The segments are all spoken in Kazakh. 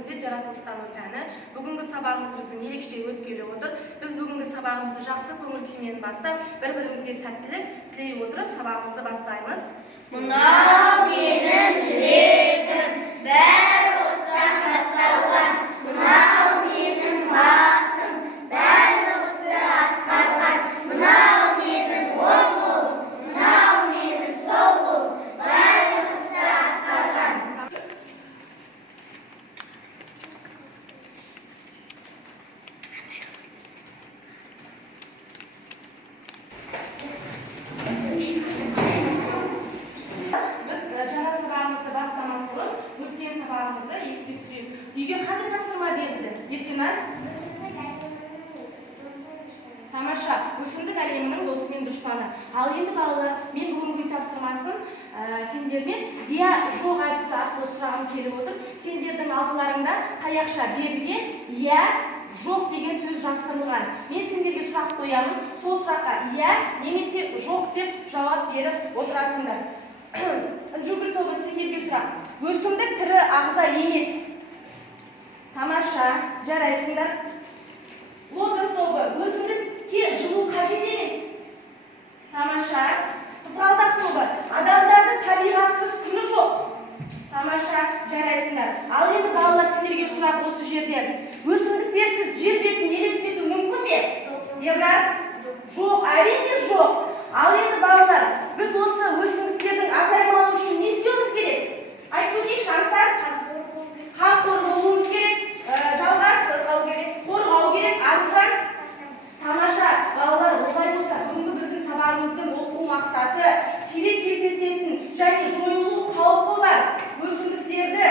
бізде жаратылыстану пәні. Бүгінгі сабағымыз біздің ерекше өткелі отыр. Біз бүгінгі сабағымызды жақсы көңіл күймен бастап, бір-бірімізге сәттілік тілей отырып, сабағымызды бастаймыз. Мынау менің жүрегім, бәрі осыдан басталған. Мынау менің басым, бәрі осы атқарған. Мынау менің оң қолым, мынау менің сол қолым, бәрі осы атқарған. Үйге қандай тапсырма берді? Еркеназ? Тамаша, өсімдік әлемінің досы мен дұшпаны. Ал енді балалар, мен бүгінгі үй тапсырмасын сендермен иә жоқ әдісі арқылы сұрағым келіп отыр. Сендердің алдыларыңда таяқша берілген иә жоқ деген сөз жапсырылған. Мен сендерге сұрақ қоямын, сол сұраққа иә немесе жоқ деп жауап беріп отырасыңдар. Жүгір тобы сендерге сұрақ. Өсімдік тірі ағза емес. Тамаша, жарайсыңдар. Лотос тобы, өсімдікке жылу қажет емес. Тамаша. Қызғалдақ тобы, адамдардың табиғатсыз күні жоқ. Тамаша, жарайсыңдар. Ал енді балалар сендерге сұрақ осы жерде. Өсімдіктерсіз жер бетін елестету мүмкін бе? Еврат? Жоқ, әрине жоқ. Ал енді балалар, біз осы өсімдіктердің азаймауы үшін не істеуіміз керек? Айтып өтейікші, Аңсар? Қамқор болуымыз керек, жалғас қорғау керек, Аружан. Тамаша, балалар, олай болса, бүгінгі біздің сабағымыздың оқу мақсаты сирек кездесетін және жойылу қаупі бар өсімдіктерді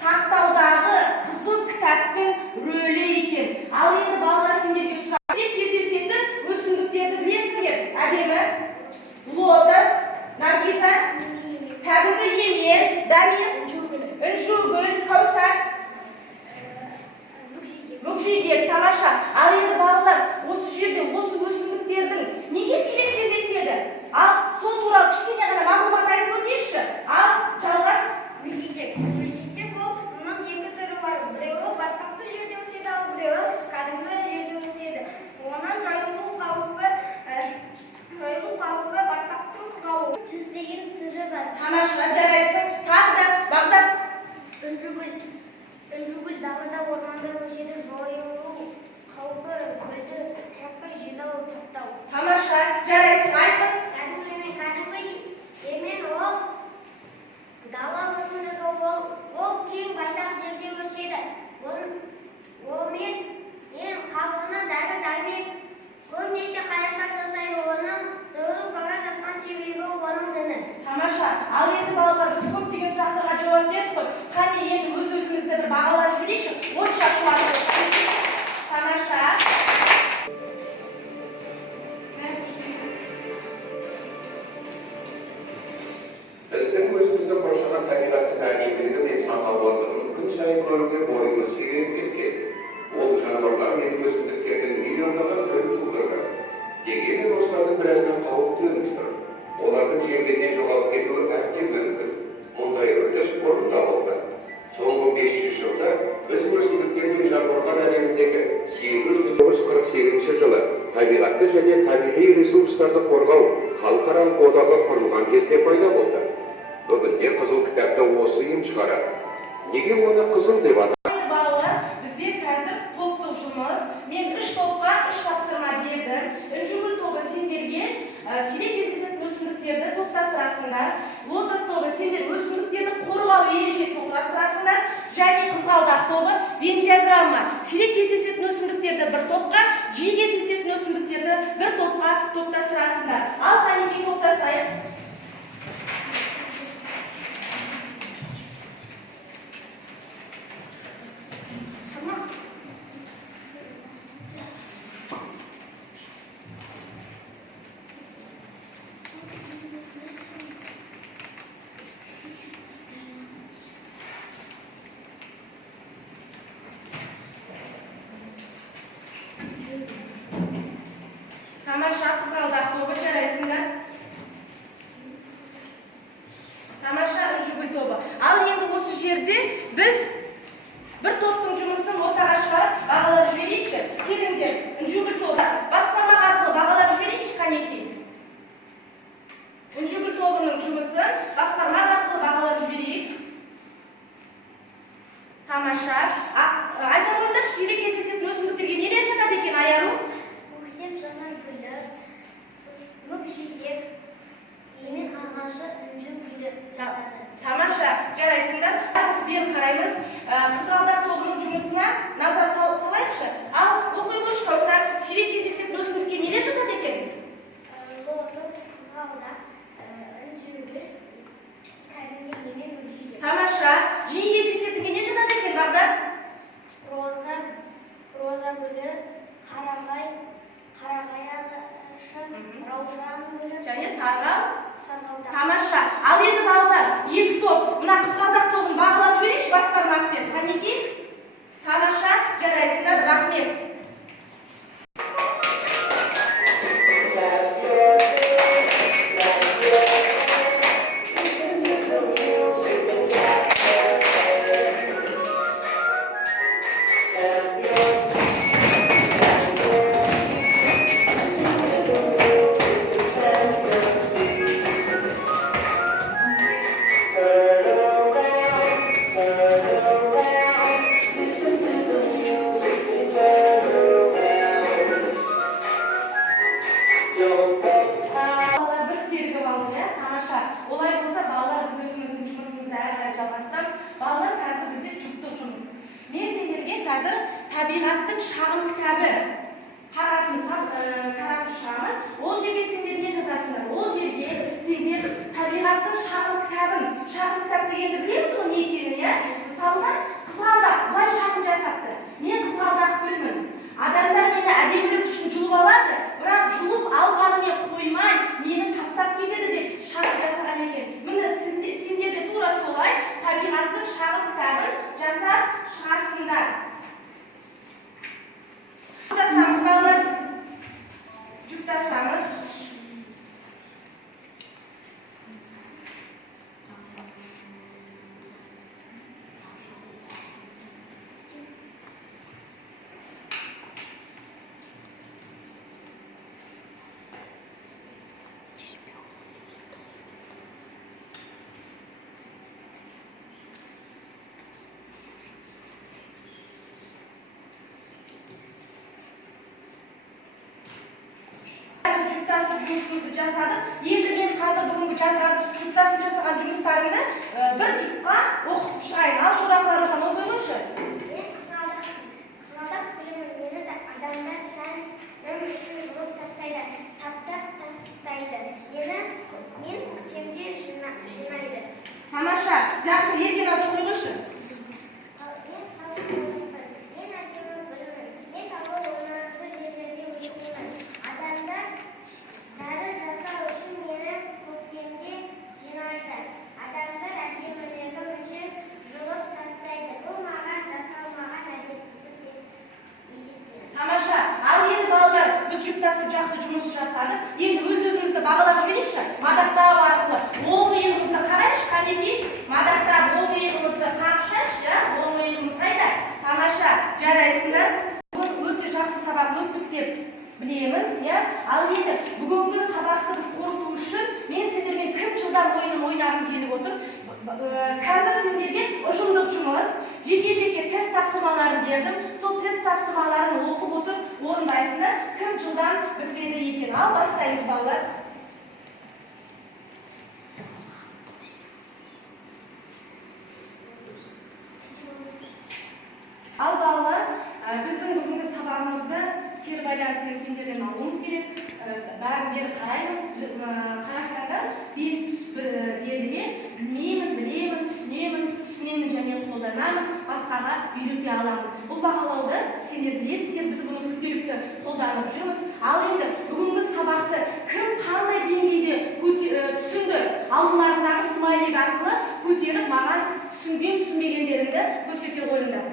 сақтаудағы қызыл кітаптың рөлі екен. Ал енді балалар сендерге сұрақ. Сирек кездесетін өсімдіктерді білесіңдер. Әдемі, лотос, наргиза, кәдімгі емен, дамир, үнжугүл, кәусар, мүкжидер. Тамаша. Ал енді балалар, осы жерде осы өсімдіктердің неге сирек кездеседі? Ал сол туралы кішкене ғана мағлұмат айтып өтейікші. Ал жалғас. Мүкжидек ол мұның екі түрі бар. Біреуі батпақты жерде өседі, ал біреуі кәдімгі жерде өседі. Оның жайылу қаупі батпақтың құрауы. Жүздеген түрі бар. Тамаша, жарайсың. Тағы да Бағдат. Үнжугүл далада, орманда өседі. Жойылу қаупі гүлді жаппай жинау, таптау. Тамаша, жарайсың. Айқын. Кәдімгі емен ол дала өсімдігі, ол кең байтақ жерде өседі. Онымен қабығына дәрі-дәрмек көбінесе қайрақтар жасайды. Оның жойылып бара жатқан себебі оның діні. Тамаша. Ал енді балалар, біз көптеген сұрақтарға жауап бердік қой. Қане енді өз-өзімізді бір бағалап жіберейікші. От шашу арқылы. Тамаша. Біздің өзімізді қоршаған табиғаттың әдемілігі мен саналылығын күн сайын көруге бойымыз үйреніп кеткен. Ол жануарлар мен өсімдіктердің миллиондаған түрін тудырды. Дегенмен осылардың біразынан қауіп төніп тұр. Олардың жерден жоғалып кетуі әбден мүмкін. Мұндай үрдіс бұрын да болған. Соңғы 500 жылда біз өсімдіктер мен жануарлар әлеміндегі 848 жылы табиғатты және табиғи ресурстарды қорғау халықаралық одағы құрылған кезде пайда болды. Бүгінде қызыл кітапты осы ұйым шығарады. Неге оны қызыл деп атайды? Балалар, бізде қазір топтық жұмыс. Мен 3 топқа 3 тапсырма бердім. Үнжугүл тобы сендерге сирек кездесетін өсімдіктерді топтастырасыңдар. Лотос тобы сендер өсімдіктерді қорғау ережесін құрастырасыңдар. Және қызғалдақ тобы вензиограмма. Сирек кездесетін өсімдіктерді бір топқа, жиі кездесетін өсімдіктерді бір топқа топтастырасыңдар. Ал қанекей топтастайық. Тамаша, қызғалдақ тобы, жарайсыңдар. Тамаша, үнжугүл тобы. Ал енді осы жерде біз Bir топтың жұмысын ортаға шығарып бағалап жіберейікші. Келіңдер, үнжігіл тобы баспармақ арқылы бағалап жіберейікші, қанеки. Үнжігіл тобының жұмысын баспармақ арқылы бағалап жіберейік. Тамаша. Айта қойыңдар, сирек кездесетін өсімдіктерге нелер жатады екен, Айару? Көктем жанар гүлі, мүкжидек, емен ағашы, үнжім гүлі жатады. Тамаша, жарайсыңдар. Біз бері қараймыз. Қызғалдақ тобының жұмысына назар салайықшы. Ал оқиғыш Кәусар, сирек кездесетін өсімдікке нелер жатады екен? Лотос, қызғалдақ, үнжігіл, кәдімгі емен мүкжидек. Тамаша, жиі кездесетінге не жатады екен, Бағдат? Роза гүлі, қарағай ағашы, раушан гүлі, Және сарғал. сарғалдақ. Тамаша. Ал енді балалар, екі топ, мына қызғалдақ тобын бағалап жіберейікші баспармақпен. Қанеки? Тамаша, жарайсыңдар, рахмет. Олай болса, балалар біз өзіміздің жұмысымызды әрі қарай жалғастырамыз. Балалар қазір бізде жұптық жұмыс. Мен сендерге қазір табиғаттың шағын кітабы қағазын таратып шығамын. Ол жерге сендер не жазасыңдар? Ол жерге сендер табиғаттың шағын кітап дегенді білеміз ғой не екенін, иә? Мысалға, қызғалдақ былай шағын жасапты. Мен қызғалдақ гүлмін. Адамдар мені әдемілік үшін жұлып алады, бірақ жұлып алғанымен қоймай, мені таптап кетеді деп шағын жасаған екен. Міне сендер де тура солай табиғаттың шағын кітабын жасап шығасыңдар. Жұптасамыз, балалар. Жұптасамыз. Жұптасып жұмысымызды жасадық. Енді мен қазір бүгінгі жұптасып жасаған жұмыстарымды бір жұпқа оқытып шығайын. Ал шорақлары жан оқиғыншы. Мен қызғалдақ гүлімін, мені де адамдар сәнім үшін жұлып тастайды, таптап тастайды. Мен көктемде жинайды. Тамаша, жақсы, ерген аз оқиғыншы. Мен әдемі гүлімін, мен таулы орнақты жерлерде өсемін. Адамдар дәрі жасау үшін мені көктемде жинайды. Адамдар әдемілігім үшін жұлып тастайды. Бұл маған жасалмаған әдепсіздік деп есептеймін. Тамаша, ал енді балалар, біз жұптасып жақсы жұмыс жасадық. Енді өз-өзімізді бағалап жіберейікші. Мадақтау арқылы оң иығымызды қарайықшы, қанеки? Мадақтап оң иығымызды қақшайықшы, оң иығымыз қайда? Тамаша, жарайсыңдар. Бүгін өте жақсы сабақ өттік деп білемін, иә? Ал енді бүгінгі сабақты біз қорыту үшін мен сендермен 40 жылдан ойынын ойнағым келіп отыр. Қазір сендерге ұжымдық жұмыс, жеке-жеке тест тапсырмаларын бердім. Сол тест тапсырмаларын оқып отыр, орындайсыңдар. 40 жылдан бітіреді екен. Ал бастаймыз, балалар. Ал балалар, біздің бүгінгі сабағымызды кері байланыспен сендерден алуымыз керек. Бәрін бері қараймыз. Қарасаңдар, 5 түс белгіге білмеймін, білемін, түсінемін және қолданамын, басқаға үйрете аламын. Бұл бағалауды сендер білесіңдер, біз бұны күнделікті қолданып жүрміз. Ал енді бүгінгі сабақты кім қандай деңгейде түсінді? Алдыларындағы смайлик арқылы көтеріп маған түсінген-түсінбегендеріңді көрсете қойыңдар.